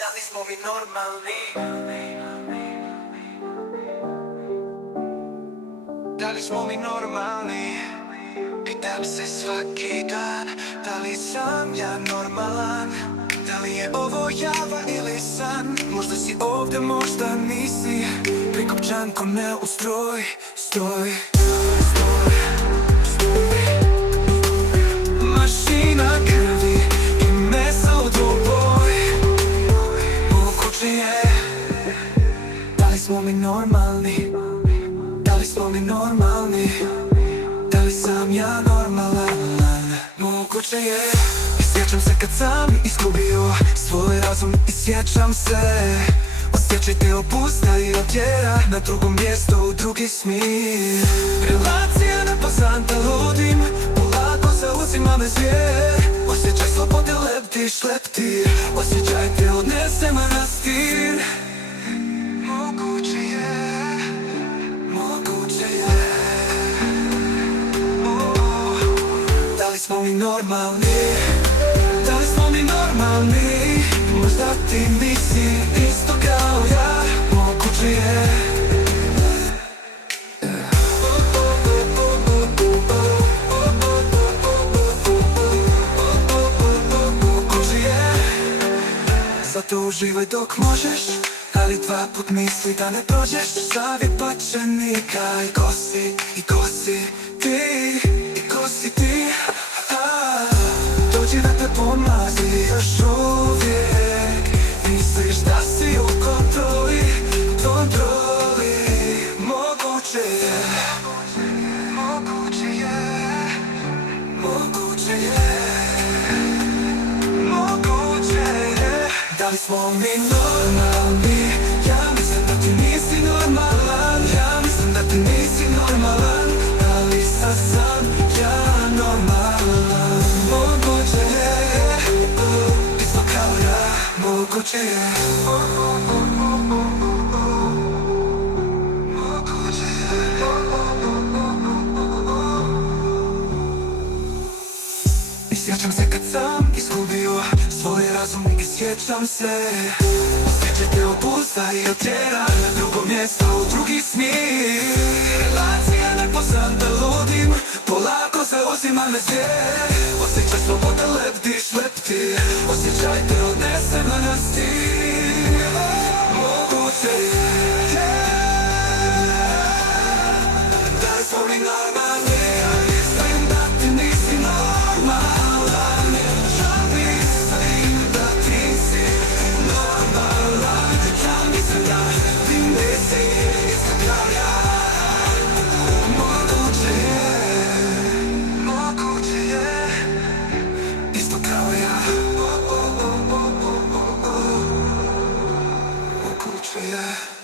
Da li smo mi normalni? Da li smo mi normalni? Pitam se svaki dan, da li sam ja normalan? Da li je ovo java ili san? Možda si ovdje, možda nisi. Prikopčan ko ne u stroj, stoj. Mašina krvi i mesa u dvoboj. Moguće je. Da li smo mi normalni? Da li smo mi normalni? Da li sam ja normalan? Moguće je. I sjećam se kad sam izgubio svoj razum. I sjećam se osjećaj te opusta i otjera na drugom mjestu, u drugi smir. Relacija nepoznata, ludim, polako zauzima me zvijer. Osjećaj slobode leptiš, leptir. Osjećaj te odnese manastir. Moguće je, moguće je. Da li smo mi normalni? Da li smo mi normalni? Možda ti nisi isto kao ja. Moguće je. Moguće je. Zato uživaj dok možeš, ali dva put misli da ne prođeš. Savjet pačenika, i ko si, i ko si ti, i ko si ti. Dođi da te pomazi još uvijek. Misliš da si u kontroli, kontroli. Moguće je, moguće je, moguće je, moguće je. Da li smo mi normalni? Ja mislim da ti nisi normalan. Ja mislim da ti nisi normalan. Da li sam ja normalan? Moguće je, isto kao ja. Moguće je. Moguće je. I sjećam se kad sam izgubio svoj razum. I sjećam se osjećaj te opusta i otjera na drugo mjesto, u drugi smir. Relacija nepoznata, ludim, polako zauzima me zvijer. Osjećaj slobode leptiš, leptir. Osjećaj te odnese manastir. Moguće je. Da li smo mi normalni? Ja mislim da ti nisi normalan. Ja mislim da ti si normalan. Ja mislim da ti nisi isto kao ja. Moguće je, moguće je, isto kao ja. Moguće je.